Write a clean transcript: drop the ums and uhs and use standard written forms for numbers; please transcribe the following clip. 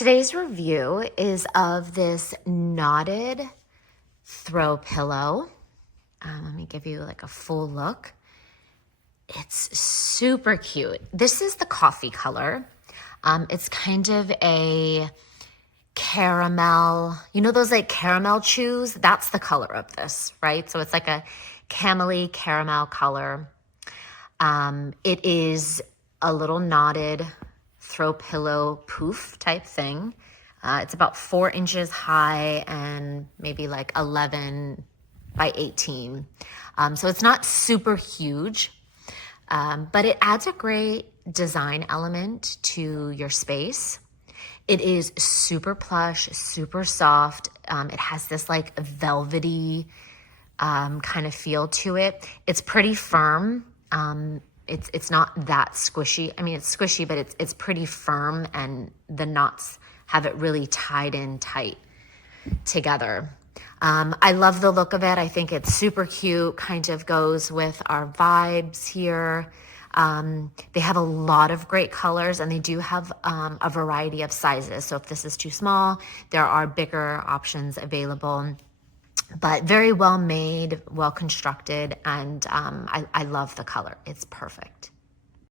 Today's review is of this knotted throw pillow. Let me give you like a full look. It's super cute. This is the coffee color. It's kind of a caramel, you know those like caramel chews? That's the color of this, right? So it's like a camely caramel color. It is a little knotted throw pillow poof type thing. It's about 4 inches high and maybe like 11 by 18. So it's not super huge, but it adds a great design element to your space. It is super plush, super soft. It has this like velvety kind of feel to it. It's pretty firm. It's not that squishy. I mean, it's squishy, but it's pretty firm, and the knots have it really tied in tight together. I love the look of it. I think it's super cute, kind of goes with our vibes here. They have a lot of great colors, and they do have a variety of sizes. So if this is too small, there are bigger options available. But very well made, well constructed, and I love the color. It's perfect.